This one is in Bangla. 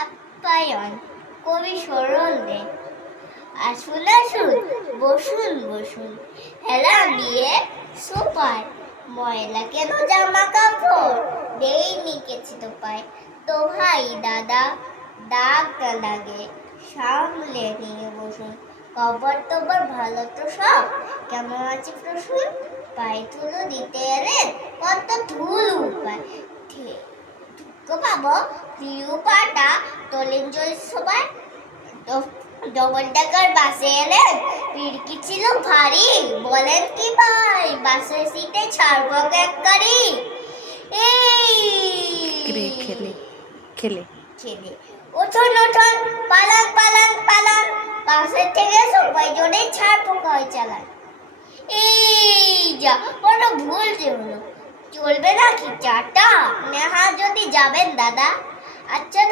আপ্যায়ন কবি সরল দেন। আসুন আসুন, বসুন বসুন, হেলান দিয়ে সোপায়, ময়লা কেন জামা কাপড় দেইনি কেচে তো পায়। তো ভাই দাদা, দাগ না লাগে, সামলে নিয়ে বসুন। খবর টবর ভালো তো সব, কেমন আছে প্রশ্ন? পায়ে ধুলো দিতে এলেন, কত ধুলো পায়। পাবো প্রিয় পাটা তোলেন জল সবাই। ডবল ডেকার বাসে এলেন, পিড়কি ছিল ভারী, বলেন কি ভাই বাসের সিটে ছাড়বো এককারি। এই খেলে খেলে খেলে ওঠন ওঠন, পালান পালান পালান, বাসের থেকে সবাই জোরে ছাড় পোকায় চালান। এই যা বড় ভুল যে হলো, চলবে নাকি চাটা? নেহা যদি যাবেন দাদা। আচ্ছা